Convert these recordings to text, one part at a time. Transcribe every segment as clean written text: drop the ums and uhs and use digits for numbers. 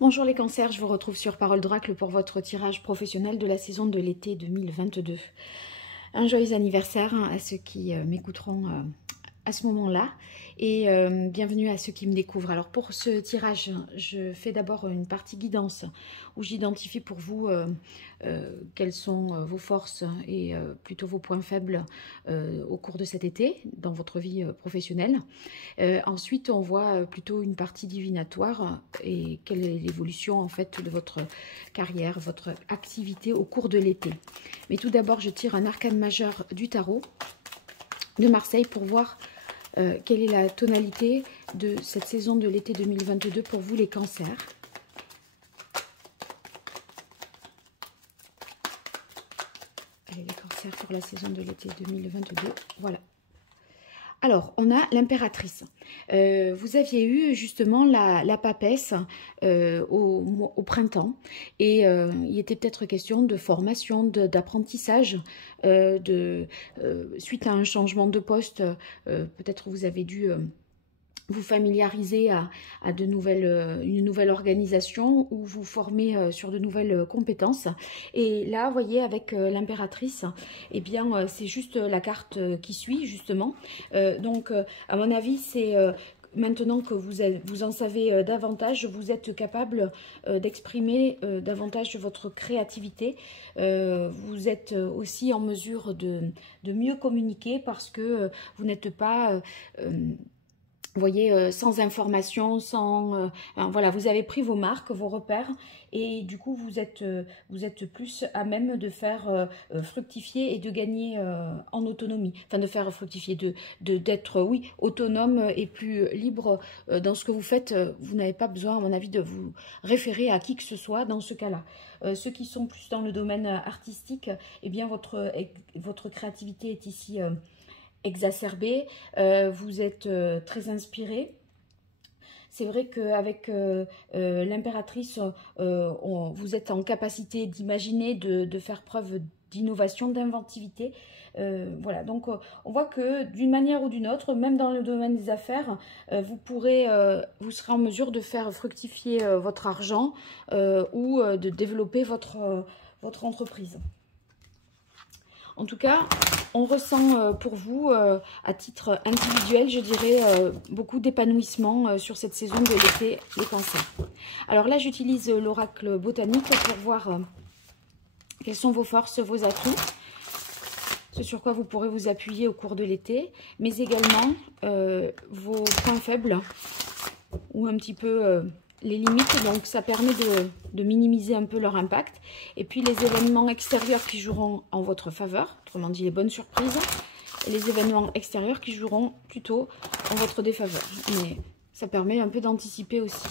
Bonjour les cancers, je vous retrouve sur Parole d'Oracle pour votre tirage professionnel de la saison de l'été 2022. Un joyeux anniversaire à ceux qui m'écouteront à ce moment-là et bienvenue à ceux qui me découvrent. Alors pour ce tirage, je fais d'abord une partie guidance où j'identifie pour vous quelles sont vos forces et plutôt vos points faibles au cours de cet été dans votre vie professionnelle. Ensuite, on voit plutôt une partie divinatoire et quelle est l'évolution en fait de votre carrière, votre activité au cours de l'été. Mais tout d'abord, je tire un arcane majeur du tarot de Marseille pour voir quelle est la tonalité de cette saison de l'été 2022 pour vous les cancers. Allez, les cancers pour la saison de l'été 2022, voilà. Alors, on a l'impératrice. Vous aviez eu justement la papesse au printemps et il était peut-être question de formation, d'apprentissage, suite à un changement de poste. Peut-être vous avez dû vous familiariser à une nouvelle organisation ou vous former sur de nouvelles compétences. Et là, vous voyez, avec l'impératrice, eh bien, c'est juste la carte qui suit, justement. Donc, à mon avis, c'est... maintenant que vous en savez davantage, vous êtes capable d'exprimer davantage de votre créativité. Vous êtes aussi en mesure de mieux communiquer parce que vous n'êtes pas... vous voyez, sans information, sans... voilà, vous avez pris vos marques, vos repères, et du coup, vous êtes plus à même de faire fructifier et de gagner en autonomie. Enfin, de faire fructifier, d'être, oui, autonome et plus libre dans ce que vous faites. Vous n'avez pas besoin, à mon avis, de vous référer à qui que ce soit dans ce cas-là. Ceux qui sont plus dans le domaine artistique, eh bien, votre créativité est ici... exacerbé, vous êtes très inspiré. C'est vrai qu'avec l'impératrice, vous êtes en capacité d'imaginer, de faire preuve d'innovation, d'inventivité. Voilà, donc on voit que d'une manière ou d'une autre, même dans le domaine des affaires, vous serez en mesure de faire fructifier votre argent ou de développer votre entreprise. En tout cas, on ressent pour vous, à titre individuel, je dirais, beaucoup d'épanouissement sur cette saison de l'été, les cancers. Alors là, j'utilise l'oracle botanique pour voir quelles sont vos forces, vos atouts, ce sur quoi vous pourrez vous appuyer au cours de l'été, mais également vos points faibles ou un petit peu... les limites, donc ça permet de minimiser un peu leur impact. Et puis les événements extérieurs qui joueront en votre faveur, autrement dit les bonnes surprises, et les événements extérieurs qui joueront plutôt en votre défaveur. Mais ça permet un peu d'anticiper aussi.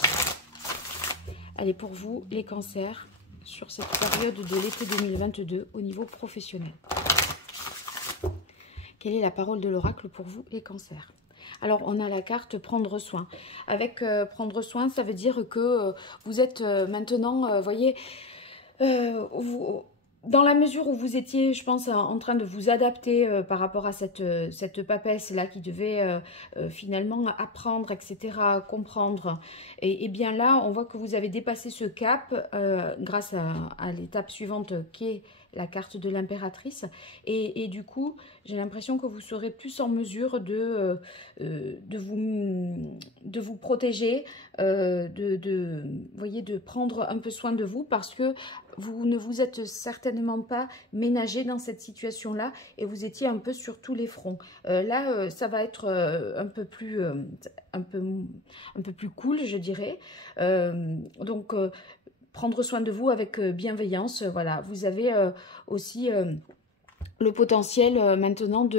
Allez, pour vous, les cancers, sur cette période de l'été 2022 au niveau professionnel. Quelle est la parole de l'oracle pour vous, les cancers ? Alors, on a la carte prendre soin. Avec prendre soin, ça veut dire que vous êtes maintenant, voyez, dans la mesure où vous étiez, je pense, en train de vous adapter par rapport à cette papesse-là qui devait finalement apprendre, etc., comprendre. Et bien là, on voit que vous avez dépassé ce cap grâce à l'étape suivante qui est la carte de l'impératrice. Et du coup, j'ai l'impression que vous serez plus en mesure de vous protéger, voyez, de prendre un peu soin de vous parce que vous ne vous êtes certainement pas ménagé dans cette situation-là et vous étiez un peu sur tous les fronts. Là, ça va être un peu plus cool, je dirais. Donc, prendre soin de vous avec bienveillance. Voilà, vous avez aussi le potentiel maintenant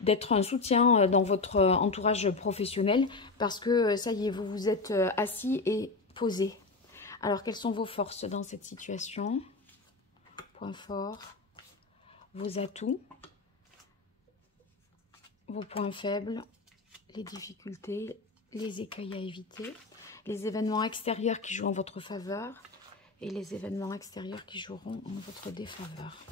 d'être un soutien dans votre entourage professionnel parce que ça y est, vous vous êtes assis et posé. Alors, quelles sont vos forces dans cette situation? Points forts, vos atouts, vos points faibles, les difficultés, les écueils à éviter, les événements extérieurs qui jouent en votre faveur et les événements extérieurs qui joueront en votre défaveur.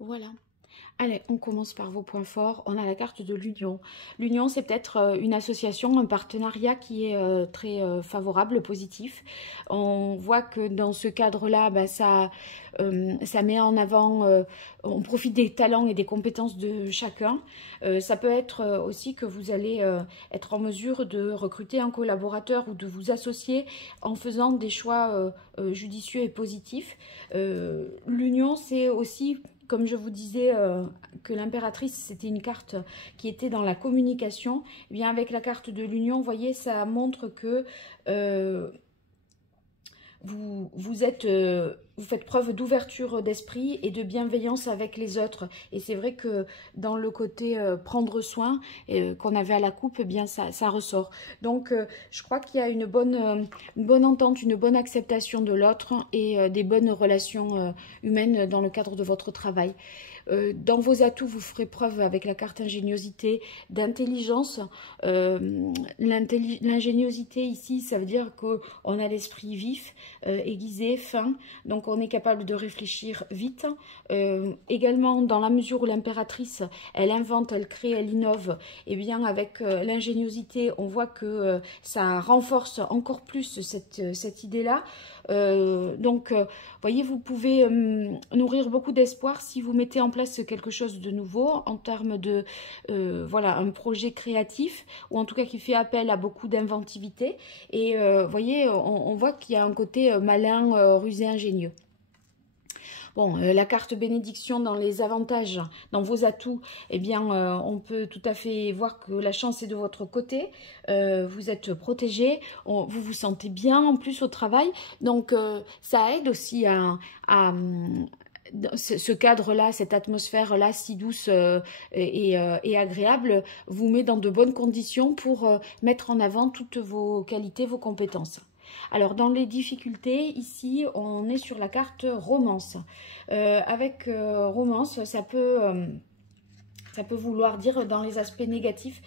Voilà. Allez, on commence par vos points forts. On a la carte de l'union. L'union, c'est peut-être une association, un partenariat qui est très favorable, positif. On voit que dans ce cadre-là, ben, ça met en avant, on profite des talents et des compétences de chacun. Ça peut être aussi que vous allez être en mesure de recruter un collaborateur ou de vous associer en faisant des choix judicieux et positifs. L'union, c'est aussi, comme je vous disais, que l'impératrice, c'était une carte qui était dans la communication. Eh bien, avec la carte de l'union, vous voyez, ça montre que vous faites preuve d'ouverture d'esprit et de bienveillance avec les autres. Et c'est vrai que dans le côté prendre soin qu'on avait à la coupe, eh bien ça ressort. Donc je crois qu'il y a une bonne entente, une bonne acceptation de l'autre et des bonnes relations humaines dans le cadre de votre travail. Dans vos atouts, vous ferez preuve avec la carte ingéniosité d'intelligence. L'ingéniosité ici, ça veut dire qu'on a l'esprit vif, aiguisé, fin. Donc on est capable de réfléchir vite. Également, dans la mesure où l'impératrice, elle invente, elle crée, elle innove, et bien avec l'ingéniosité, on voit que ça renforce encore plus cette idée-là. Donc, voyez, vous pouvez nourrir beaucoup d'espoir si vous mettez en place quelque chose de nouveau en termes de, voilà, un projet créatif ou en tout cas qui fait appel à beaucoup d'inventivité. Et, voyez, on voit qu'il y a un côté malin, rusé, ingénieux. Bon, la carte bénédiction dans les avantages, dans vos atouts, eh bien, on peut tout à fait voir que la chance est de votre côté. Vous êtes protégé, vous vous sentez bien en plus au travail. Donc, ça aide aussi à ce cadre-là, cette atmosphère-là si douce et agréable, vous met dans de bonnes conditions pour mettre en avant toutes vos qualités, vos compétences. Alors, dans les difficultés, ici, on est sur la carte romance. Avec romance, ça peut vouloir dire dans les aspects négatifs,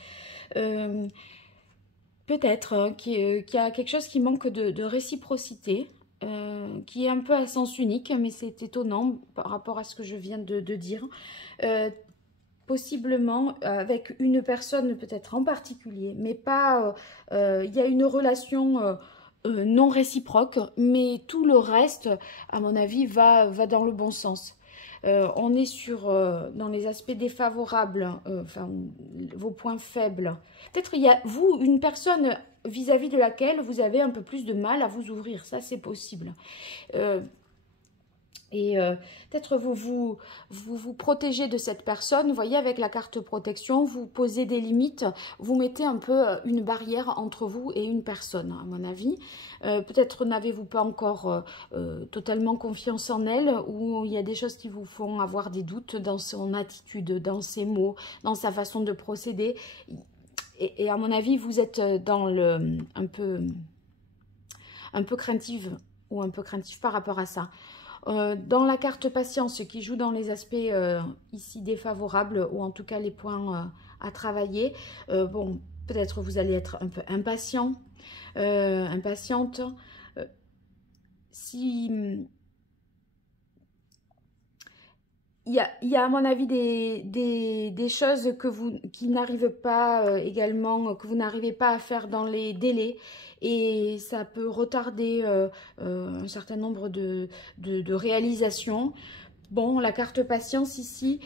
peut-être qu'il y a quelque chose qui manque de réciprocité, qui est un peu à sens unique, mais c'est étonnant par rapport à ce que je viens de dire. Possiblement avec une personne peut-être en particulier, mais pas... il y a une relation... non réciproque, mais tout le reste, à mon avis, va dans le bon sens. On est dans les aspects défavorables, enfin, vos points faibles. Peut-être il y a, vous, une personne vis-à-vis de laquelle vous avez un peu plus de mal à vous ouvrir, ça c'est possible. Et peut-être vous protégez de cette personne. Vous voyez, avec la carte protection, vous posez des limites. Vous mettez un peu une barrière entre vous et une personne, à mon avis. Peut-être n'avez-vous pas encore totalement confiance en elle, ou il y a des choses qui vous font avoir des doutes dans son attitude, dans ses mots, dans sa façon de procéder. Et à mon avis, vous êtes dans un peu craintive, ou un peu craintif par rapport à ça. Dans la carte patience qui joue dans les aspects ici défavorables, ou en tout cas les points à travailler, bon, peut-être vous allez être un peu impatient, impatiente. Si il y a à mon avis des choses qui n'arrivent pas également, que vous n'arrivez pas à faire dans les délais, et ça peut retarder un certain nombre de réalisations. Bon, la carte patience ici,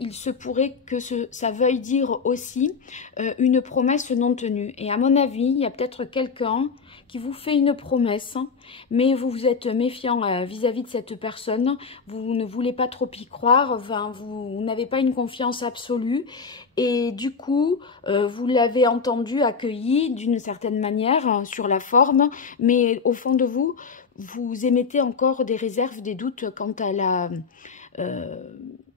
il se pourrait que ça veuille dire aussi une promesse non tenue. Et à mon avis, il y a peut-être quelqu'un qui vous fait une promesse, mais vous vous êtes méfiant vis-à-vis de cette personne, vous ne voulez pas trop y croire, enfin, vous n'avez pas une confiance absolue, et du coup, vous l'avez entendu, accueilli d'une certaine manière sur la forme, mais au fond de vous, vous émettez encore des réserves, des doutes quant à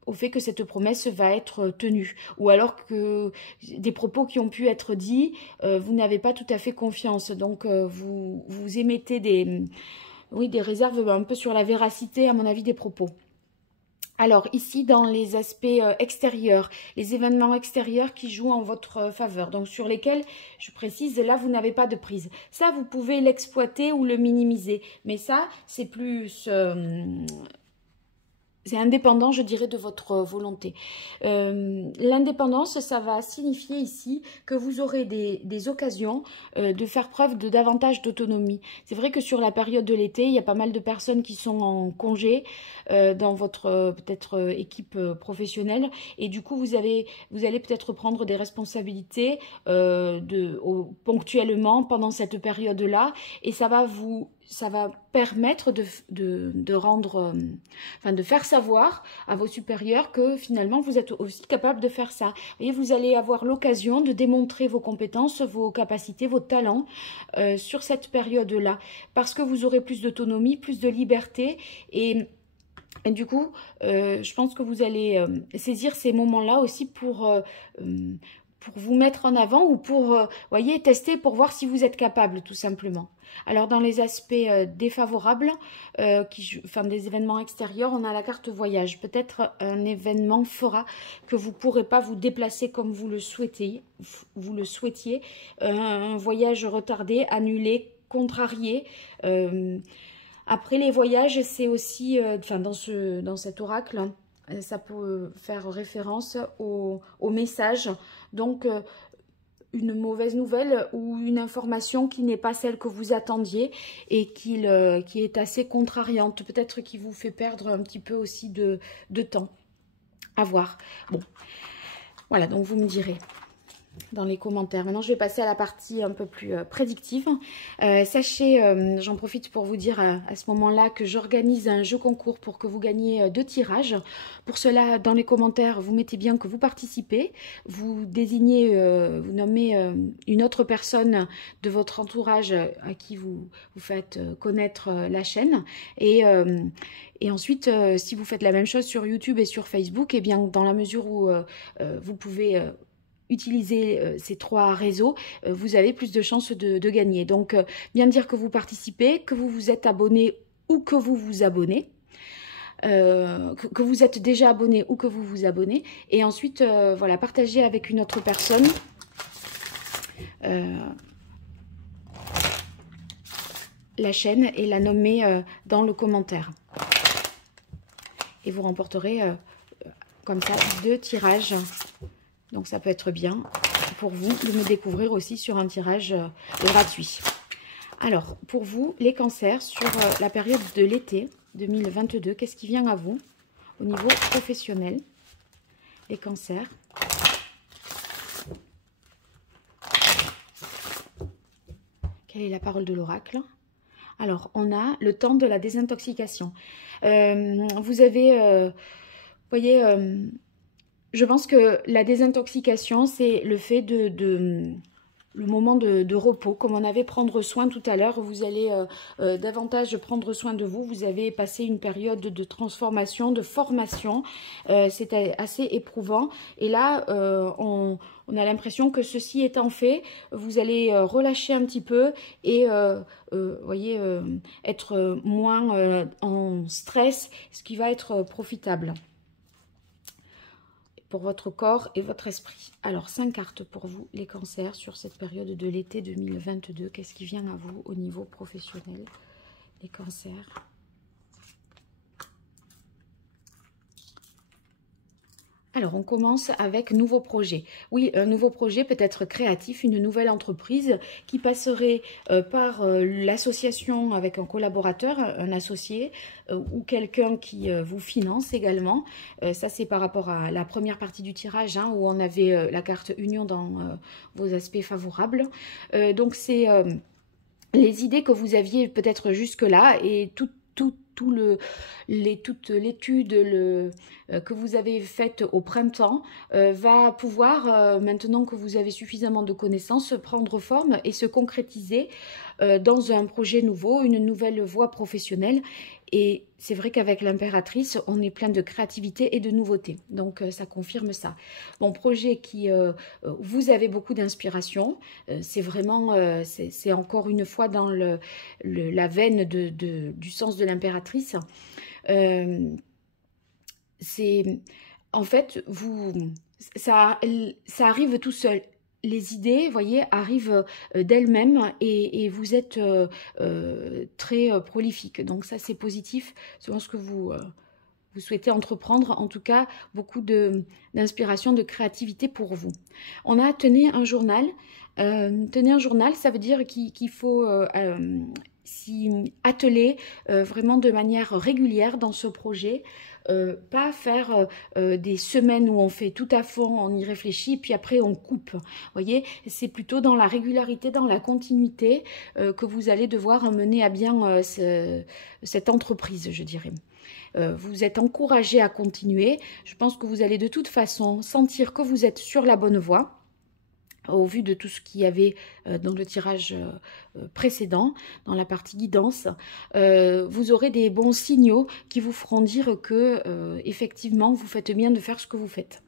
au fait que cette promesse va être tenue, ou alors que des propos qui ont pu être dits, vous n'avez pas tout à fait confiance, donc vous émettez des réserves un peu sur la véracité, à mon avis, des propos. Alors ici, dans les aspects extérieurs, les événements extérieurs qui jouent en votre faveur, donc sur lesquels, je précise, là, vous n'avez pas de prise. Ça, vous pouvez l'exploiter ou le minimiser, mais ça, c'est plus c'est indépendant, je dirais, de votre volonté. L'indépendance, ça va signifier ici que vous aurez des occasions de faire preuve de davantage d'autonomie. C'est vrai que sur la période de l'été, il y a pas mal de personnes qui sont en congé dans votre peut-être équipe professionnelle, et du coup vous allez peut-être prendre des responsabilités ponctuellement pendant cette période-là, et ça va permettre de rendre, enfin de faire savoir à vos supérieurs que finalement vous êtes aussi capable de faire ça. Et vous allez avoir l'occasion de démontrer vos compétences, vos capacités, vos talents sur cette période-là, parce que vous aurez plus d'autonomie, plus de liberté, et du coup, je pense que vous allez saisir ces moments-là aussi pour vous mettre en avant, ou pour, voyez, tester pour voir si vous êtes capable, tout simplement. Alors, dans les aspects défavorables, enfin des événements extérieurs, on a la carte voyage. Peut-être un événement fera que vous ne pourrez pas vous déplacer comme vous le souhaitiez. Un voyage retardé, annulé, contrarié. Après les voyages, c'est aussi, enfin dans cet oracle, hein, ça peut faire référence au message. Donc, une mauvaise nouvelle ou une information qui n'est pas celle que vous attendiez et qui est assez contrariante. Peut-être qui vous fait perdre un petit peu aussi de temps. À voir. Bon, voilà, donc vous me direz dans les commentaires. Maintenant, je vais passer à la partie un peu plus prédictive. Sachez, j'en profite pour vous dire à ce moment-là que j'organise un jeu concours pour que vous gagniez 2 tirages. Pour cela, dans les commentaires, vous mettez bien que vous participez. Vous désignez, vous nommez une autre personne de votre entourage à qui vous faites connaître la chaîne. Et ensuite, si vous faites la même chose sur YouTube et sur Facebook, et bien dans la mesure où vous pouvez utiliser ces 3 réseaux, vous avez plus de chances de gagner. Donc, bien dire que vous participez, que vous vous êtes abonné ou que vous vous abonnez, que vous êtes déjà abonné ou que vous vous abonnez, et ensuite, voilà, partagez avec une autre personne la chaîne et la nommer dans le commentaire. Et vous remporterez comme ça 2 tirages. Donc ça peut être bien pour vous de me découvrir aussi sur un tirage gratuit. Alors, pour vous, les cancers, sur la période de l'été 2022, qu'est-ce qui vient à vous au niveau professionnel? Les cancers. Quelle est la parole de l'oracle? Alors, on a le temps de la désintoxication. Vous avez, voyez... je pense que la désintoxication, c'est le fait le moment de repos. Comme on avait prendre soin tout à l'heure, vous allez davantage prendre soin de vous. Vous avez passé une période de transformation, de formation. C'était assez éprouvant. Et là, on a l'impression que ceci étant fait, vous allez relâcher un petit peu et, voyez, être moins en stress, ce qui va être profitable pour votre corps et votre esprit. Alors, 5 cartes pour vous, les cancers, sur cette période de l'été 2022. Qu'est-ce qui vient à vous au niveau professionnel, les cancers? Alors, on commence avec nouveau projet. Oui, un nouveau projet peut être créatif, une nouvelle entreprise qui passerait par l'association avec un collaborateur, un associé ou quelqu'un qui vous finance également. Ça, c'est par rapport à la première partie du tirage, hein, où on avait la carte union dans vos aspects favorables. Donc, c'est les idées que vous aviez peut-être jusque-là et toute l'étude que vous avez faite au printemps va pouvoir, maintenant que vous avez suffisamment de connaissances, prendre forme et se concrétiser dans un projet nouveau, une nouvelle voie professionnelle. Et c'est vrai qu'avec l'impératrice, on est plein de créativité et de nouveautés. Donc, ça confirme ça. Bon, projet qui, vous avez beaucoup d'inspiration. C'est vraiment, c'est encore une fois dans la veine du sens de l'impératrice. C'est, en fait, ça arrive tout seul. Les idées, vous voyez, arrivent d'elles-mêmes et vous êtes très prolifique. Donc ça, c'est positif selon ce que vous vous souhaitez entreprendre, en tout cas, beaucoup d'inspiration, de créativité pour vous. On a tenez un journal. Tenez un journal, ça veut dire qu'il faut s'y atteler vraiment de manière régulière dans ce projet. Pas faire des semaines où on fait tout à fond, on y réfléchit, puis après on coupe. Vous voyez, c'est plutôt dans la régularité, dans la continuité que vous allez devoir mener à bien cette entreprise, je dirais. Vous êtes encouragé à continuer. Je pense que vous allez de toute façon sentir que vous êtes sur la bonne voie, au vu de tout ce qu'il y avait dans le tirage précédent, dans la partie guidance. Vous aurez des bons signaux qui vous feront dire que effectivement vous faites bien de faire ce que vous faites.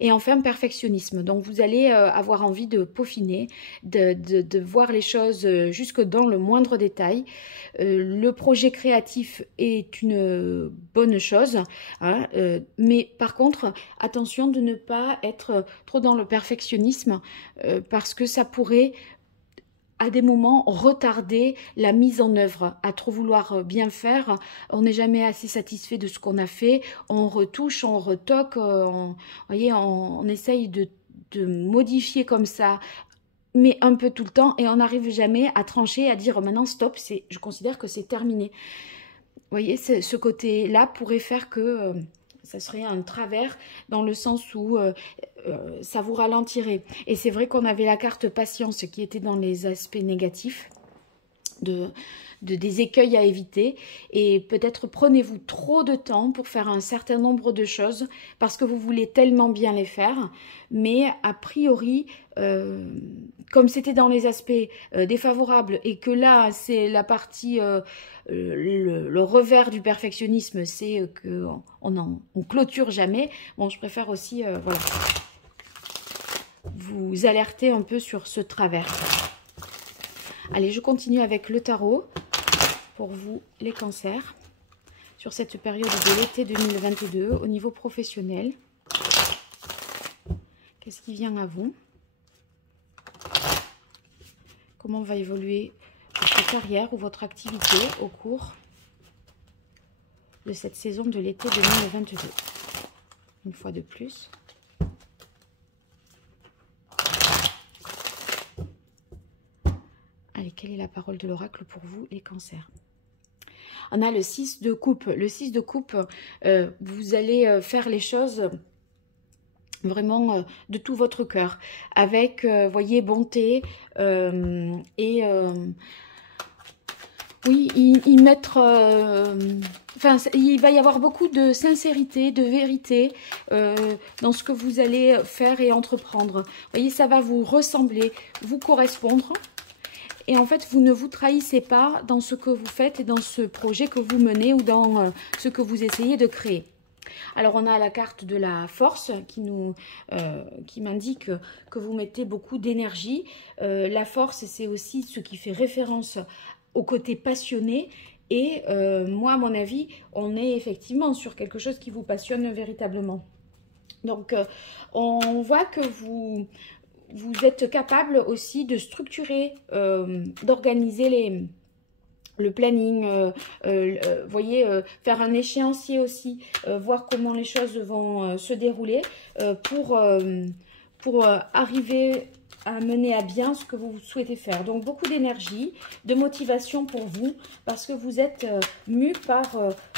Et enfin, perfectionnisme. Donc, vous allez avoir envie de peaufiner, de voir les choses jusque dans le moindre détail. Le projet créatif est une bonne chose, hein, mais par contre, attention de ne pas être trop dans le perfectionnisme parce que ça pourrait à des moments retarder la mise en œuvre, à trop vouloir bien faire. On n'est jamais assez satisfait de ce qu'on a fait, on retouche, on retoque, voyez, on essaye de modifier comme ça, mais un peu tout le temps, et on n'arrive jamais à trancher, à dire maintenant stop, je considère que c'est terminé. Vous voyez, ce côté-là pourrait faire que ça serait un travers dans le sens où ça vous ralentirait. Et c'est vrai qu'on avait la carte patience qui était dans les aspects négatifs des écueils à éviter. Et peut-être prenez-vous trop de temps pour faire un certain nombre de choses parce que vous voulez tellement bien les faire. Mais a priori, comme c'était dans les aspects défavorables et que là, c'est la partie... le revers du perfectionnisme, c'est qu'on clôture jamais. Bon, je préfère aussi voilà, vous alerter un peu sur ce travers. Allez, je continue avec le tarot pour vous, les cancers, sur cette période de l'été 2022 au niveau professionnel. Qu'est-ce qui vient à vous? Comment va évoluer votre carrière ou votre activité au cours de cette saison de l'été 2022? Une fois de plus. Allez, quelle est la parole de l'oracle pour vous, les cancers? On a le 6 de coupe. Le 6 de coupe, vous allez faire les choses vraiment de tout votre cœur, avec, voyez, bonté et... oui, y mettre... enfin, il va y avoir beaucoup de sincérité, de vérité dans ce que vous allez faire et entreprendre. Vous voyez, ça va vous ressembler, vous correspondre. Et en fait, vous ne vous trahissez pas dans ce que vous faites et dans ce projet que vous menez ou dans ce que vous essayez de créer. Alors, on a la carte de la force qui m'indique que vous mettez beaucoup d'énergie. La force, c'est aussi ce qui fait référence au côté passionné. Et moi, à mon avis, on est effectivement sur quelque chose qui vous passionne véritablement. Donc, on voit que vous êtes capable aussi de structurer, d'organiser le planning, voyez, faire un échéancier aussi, voir comment les choses vont se dérouler pour arriver à mener à bien ce que vous souhaitez faire. Donc, beaucoup d'énergie, de motivation pour vous, parce que vous êtes mu par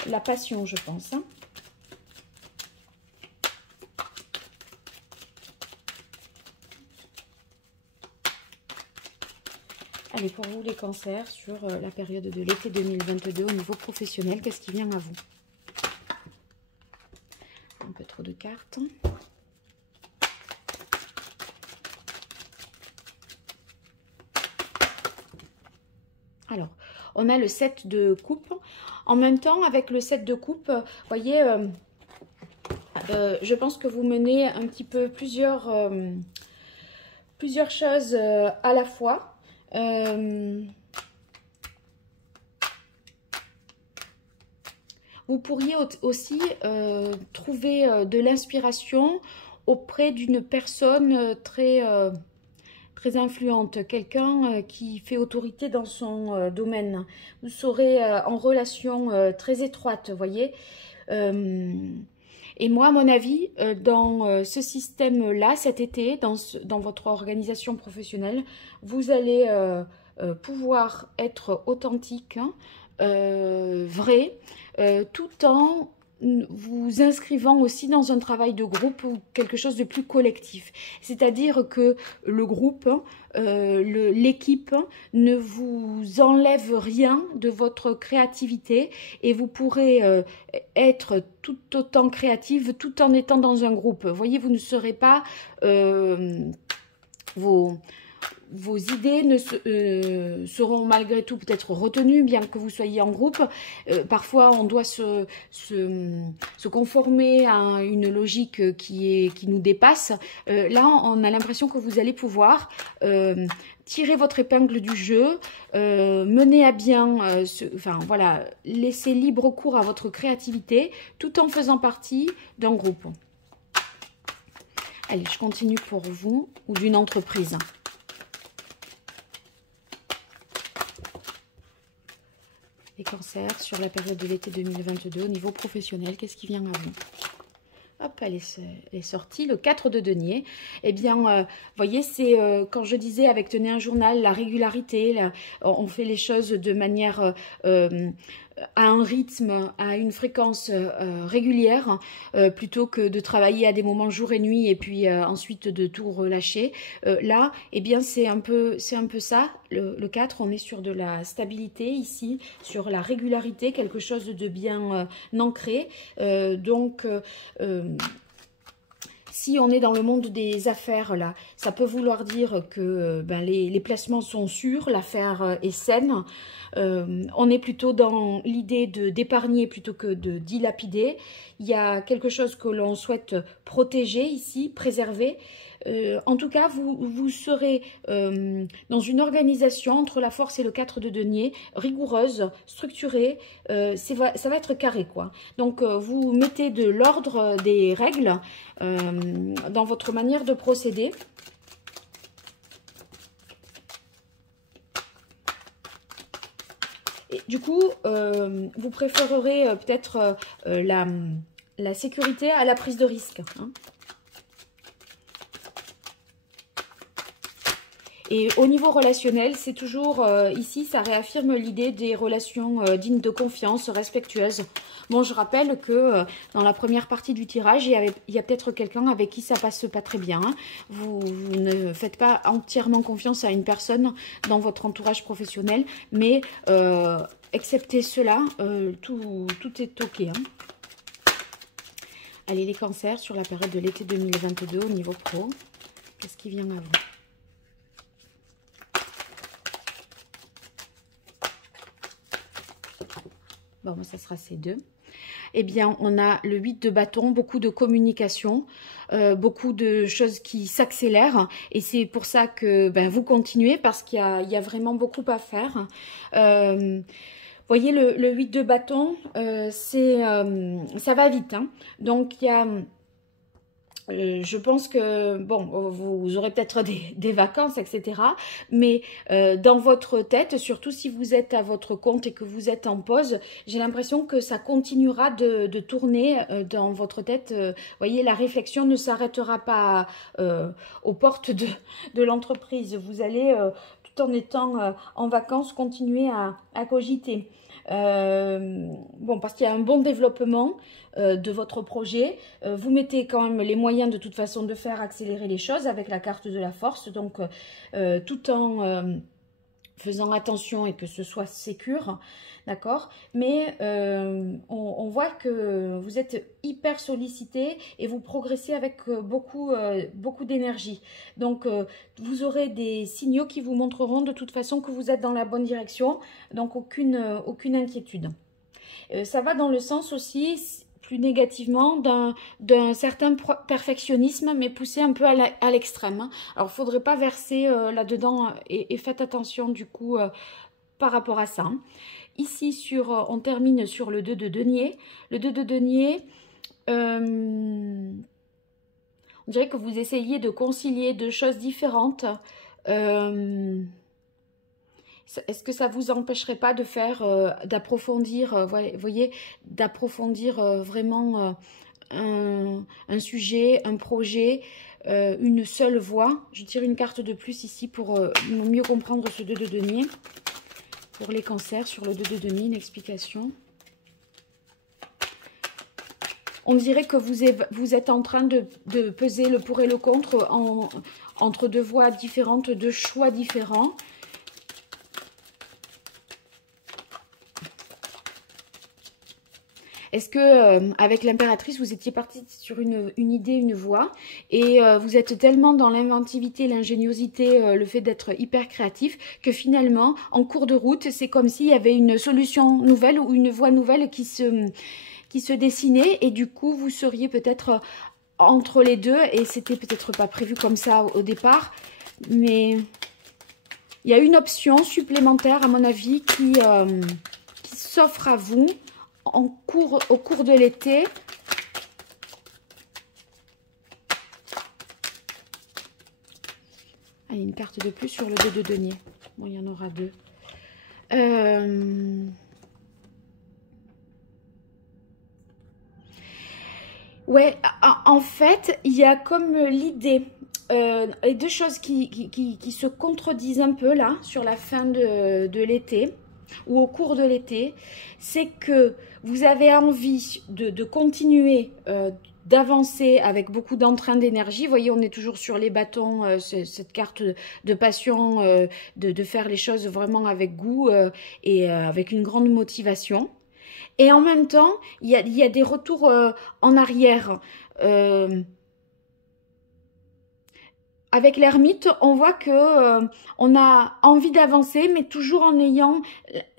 la passion, je pense, hein. Allez, pour vous les cancers, sur la période de l'été 2022 au niveau professionnel, qu'est-ce qui vient à vous? Un peu trop de cartes. Alors, on a le 7 de coupe. En même temps, avec le 7 de coupe, vous voyez, je pense que vous menez un petit peu plusieurs choses à la fois. Vous pourriez aussi trouver de l'inspiration auprès d'une personne très influente, quelqu'un qui fait autorité dans son domaine. Vous serez en relation très étroite, vous voyez. Et moi, à mon avis, dans ce système-là, cet été, dans votre organisation professionnelle, vous allez pouvoir être authentique, hein, vrai, tout en vous inscrivant aussi dans un travail de groupe ou quelque chose de plus collectif. C'est-à-dire que le groupe, l'équipe ne vous enlève rien de votre créativité et vous pourrez être tout autant créative tout en étant dans un groupe. Vous voyez, vous ne serez pas vos idées seront malgré tout peut-être retenues, bien que vous soyez en groupe. Parfois, on doit se conformer à une logique qui nous dépasse. Là, on a l'impression que vous allez pouvoir tirer votre épingle du jeu, mener à bien, enfin voilà, laisser libre cours à votre créativité, tout en faisant partie d'un groupe. Allez, je continue pour vous, ou d'une entreprise. Les cancers sur la période de l'été 2022 au niveau professionnel, qu'est-ce qui vient à vous? Hop, elle est sortie, le 4 de denier. Eh bien, vous voyez, c'est quand je disais avec tenez un journal, la régularité, on fait les choses de manière à un rythme, à une fréquence régulière, plutôt que de travailler à des moments jour et nuit et puis ensuite de tout relâcher. Là, eh bien, c'est un peu ça. Le 4, on est sur de la stabilité ici, sur la régularité, quelque chose de bien ancré. Si on est dans le monde des affaires, là, ça peut vouloir dire que les placements sont sûrs, l'affaire est saine. On est plutôt dans l'idée d'épargner plutôt que de dilapider. Il y a quelque chose que l'on souhaite protéger ici, préserver. En tout cas, vous serez dans une organisation entre la force et le 4 de denier, rigoureuse, structurée, ça va être carré, quoi. Donc, vous mettez de l'ordre, des règles dans votre manière de procéder. Et du coup, vous préférerez peut-être la sécurité à la prise de risque, hein. Et au niveau relationnel, c'est toujours, ici, ça réaffirme l'idée des relations dignes de confiance, respectueuses. Bon, je rappelle que dans la première partie du tirage, il y a peut-être quelqu'un avec qui ça passe pas très bien, hein. Vous ne faites pas entièrement confiance à une personne dans votre entourage professionnel, mais excepté cela, tout est OK, hein. Allez, les cancers sur la période de l'été 2022 au niveau pro, qu'est-ce qui vient à vous? Bon, ça sera ces deux. Eh bien, on a le 8 de bâton, beaucoup de communication, beaucoup de choses qui s'accélèrent. Et c'est pour ça que vous continuez, parce qu'il y a vraiment beaucoup à faire. Voyez, le 8 de bâton, ça va vite, hein. Donc, il y a... je pense que, bon, vous aurez peut-être des vacances, etc. Mais dans votre tête, surtout si vous êtes à votre compte et que vous êtes en pause, j'ai l'impression que ça continuera de tourner dans votre tête. Voyez, la réflexion ne s'arrêtera pas aux portes de l'entreprise. Vous allez, tout en étant en vacances, continuer à cogiter. Bon, parce qu'il y a un bon développement de votre projet. Vous mettez quand même les moyens de toute façon de faire accélérer les choses avec la carte de la force. Donc, tout en faisant attention et que ce soit sécure, d'accord? Mais on voit que vous êtes hyper sollicité et vous progressez avec beaucoup d'énergie. Donc, vous aurez des signaux qui vous montreront de toute façon que vous êtes dans la bonne direction. Donc, aucune inquiétude. Ça va dans le sens aussi, plus négativement, d'un certain perfectionnisme, mais poussé un peu à l'extrême, hein. Alors, il ne faudrait pas verser là-dedans et faites attention du coup par rapport à ça, hein. Ici, on termine sur le 2 de denier. Le 2 de denier, on dirait que vous essayez de concilier deux choses différentes. Est-ce que ça vous empêcherait pas de faire, d'approfondir, voyez, d'approfondir vraiment un sujet, un projet, une seule voie. Je tire une carte de plus ici pour mieux comprendre ce 2 de denier. Pour les cancers, sur le 2 de denier, une explication. On dirait que vous êtes en train de peser le pour et le contre entre deux voies différentes, deux choix différents. Est-ce que avec l'impératrice, vous étiez parti sur une idée, une voie, et vous êtes tellement dans l'inventivité, l'ingéniosité, le fait d'être hyper créatif, que finalement, en cours de route, c'est comme s'il y avait une solution nouvelle ou une voie nouvelle qui se dessinait, et du coup, vous seriez peut-être entre les deux, et c'était peut-être pas prévu comme ça au départ, mais il y a une option supplémentaire, à mon avis, qui s'offre à vous au cours de l'été. Allez, une carte de plus sur le 2 de denier. Bon, il y en aura 2. Ouais, en fait, il y a comme l'idée, et deux choses qui se contredisent un peu là, sur la fin de l'été, ou au cours de l'été, c'est que vous avez envie de continuer d'avancer avec beaucoup d'entrain d'énergie. Vous voyez, on est toujours sur les bâtons, cette carte de passion, de faire les choses vraiment avec goût et avec une grande motivation. Et en même temps, il y a des retours en arrière. Avec l'ermite, on voit que on a envie d'avancer, mais toujours en ayant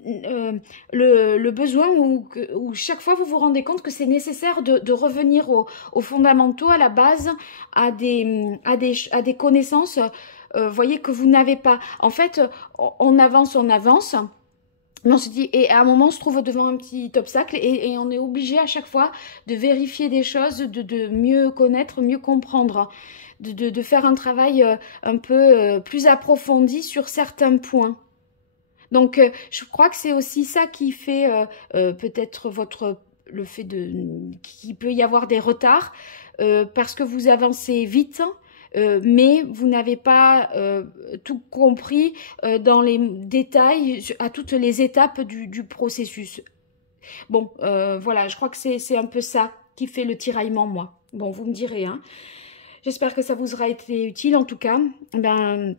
le besoin où chaque fois vous vous rendez compte que c'est nécessaire de revenir aux fondamentaux, à la base, à des connaissances, voyez, que vous n'avez pas. En fait, on avance, mais on se dit, et à un moment, on se trouve devant un petit obstacle et on est obligé à chaque fois de vérifier des choses, de mieux connaître, mieux comprendre, de faire un travail un peu plus approfondi sur certains points. Donc, je crois que c'est aussi ça qui fait peut-être le fait qu'il peut y avoir des retards, parce que vous avancez vite, mais vous n'avez pas tout compris dans les détails, à toutes les étapes du processus. Bon, voilà, je crois que c'est un peu ça qui fait le tiraillement, moi. Bon, vous me direz, hein. J'espère que ça vous aura été utile, en tout cas. Ben,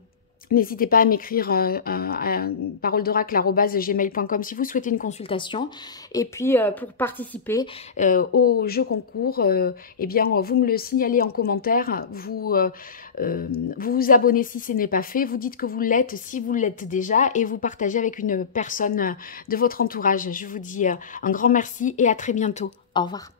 n'hésitez pas à m'écrire à paroledoracle@gmail.com si vous souhaitez une consultation. Et puis, pour participer au jeu concours, eh bien, vous me le signalez en commentaire. Vous vous abonnez si ce n'est pas fait. Vous dites que vous l'êtes si vous l'êtes déjà. Et vous partagez avec une personne de votre entourage. Je vous dis un grand merci et à très bientôt. Au revoir.